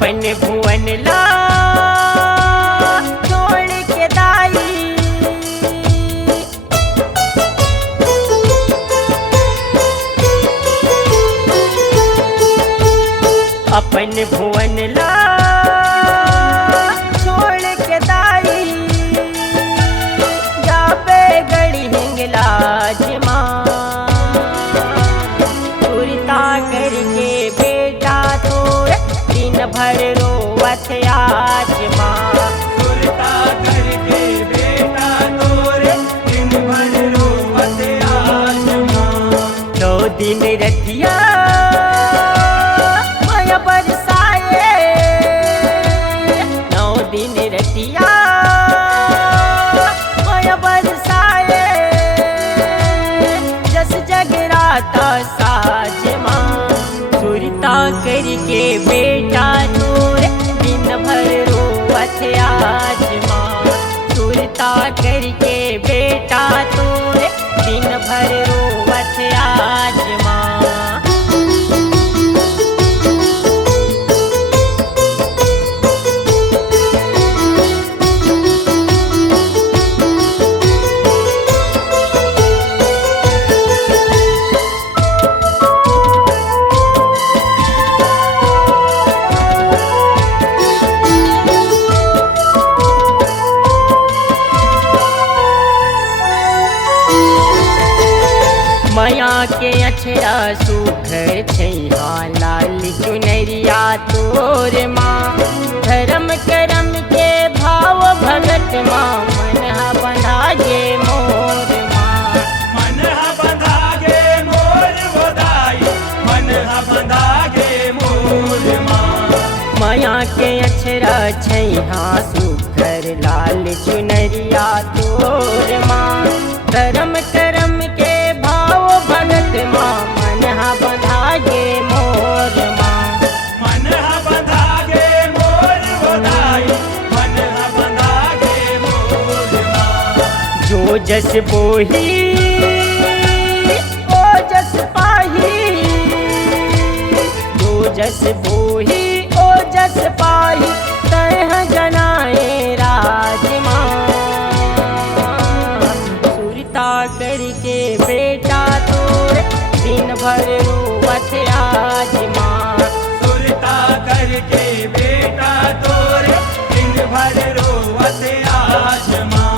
अपन भुवन ला छोड़ के दाई, अपन भुवन ला छोड़ के दाई, जाबे गड़ी हिंगलाज माँ सुरता करके बेटा तोर दिन भर रोवत आज माँ। सुरता करके बेटा तोरे दिन भर रोवत आज माँ। 9 दिन रतिया माया बरसाए, 9 दिन रतिया माया बरसाए, जस जगराता साज माँ सुरता करके बेटा तोर दिन भर रोवत आज माँ। सुरता करके बेटा तोर दिन भर रोवत आज माँ। माया के अछरा सुखर छैया लाल चुनरिया तोर माँ। धर्म करम के भाव भगत माँ मन बंधा गे मोर माँ। मन बंधा गे मोर गोदाई, मन बंधा गे मोर माँ। माया के अछरा छैया सुखर लाल चुनरिया तोर माँ। धर्म करम के भाव भगत माँ मन बंधा गे मोर माँ। मन बंधा गे मोर गोदाई, मन बंधा गे मोर माँ। जो जस बोही ओ जस पाही, जो जस बोही ओ जस पाही, तह जनाए राज माँ। सुरता करके बेटा तोर दिन भर रोवत आज माँ। सुरता करके बेटा तोरे दिन भर रोवत आज माँ।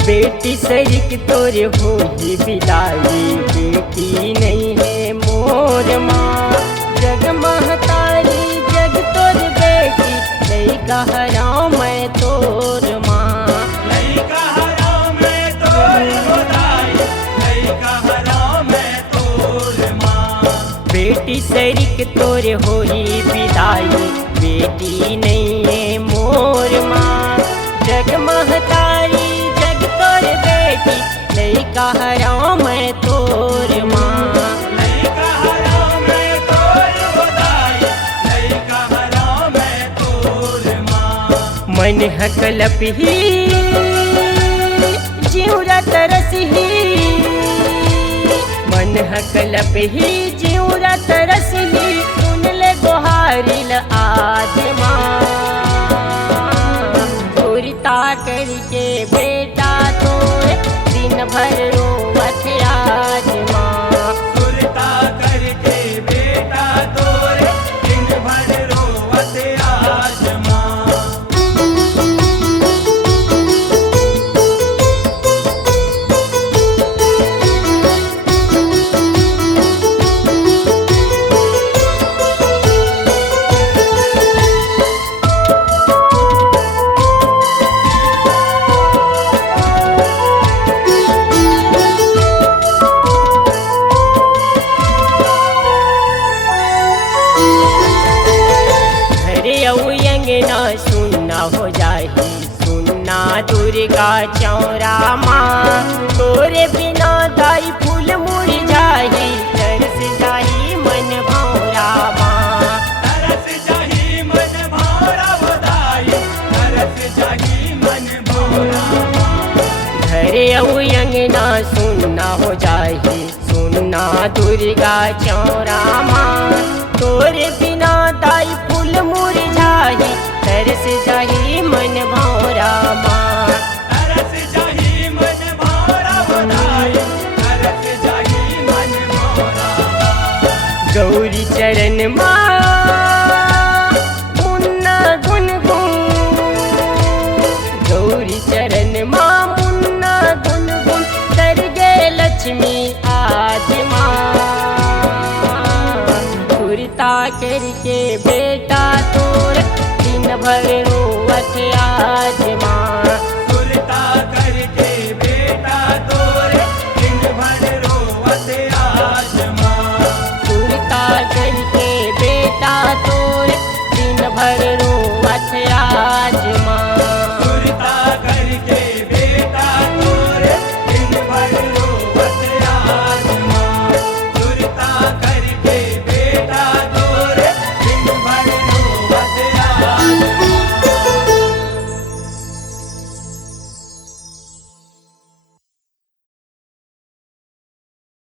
बेटी सरिक तोर होई विदाई, बेटी नहीं है मोर माँ। जग महतारी जग तोर बेटी, लइका हराम मैं तोर माँ। लइका हराम मैं तोर गोदाई, लइका हराम मैं तोर माँ। बेटी सरिक तोर होई विदाई, बेटी नहीं है मोर माँ। जग महतारी जग तोर बेटी, लइका हराम मैं तोर माँ। लइका हराम मैं तोर गोदाई, लइका हराम मैं तोर माँ। मन हकलपही जिउरा तरसही, मन हकलपही जिउरा तरसही, सुन ले गोहारिल आज माँ। सुरता करके बेटा तोर दिन भर रोवत आज माँ। सुरता करके बेटा तोरे दिन भर रोवत आज माँ। हो जाही सुन्ना दुर्गा चौरा माँ तोरे बिना दाई फूल मुरझाही तरस जाही मन भौरा माँ तरस जाही मन भौरा हो दाई तरस जाही मन भौरा घरे औ अंगना सुन्ना हो जाही सुन्ना दुर्गा चौरा माँ तोरे बिना दाई फूल मुरझाही तरस जाही मन भौरा माँ तरस जाही मन भौरा हो दाई तरस जाही मन भौरा गौरी चरण माँ मुन्ना गुनगुन गौरी चरण माँ मुन्ना गुनगुन कर गे लक्ष्मी आज माँ कुर्ता करके बेटा तोर दिन भर रोवत आज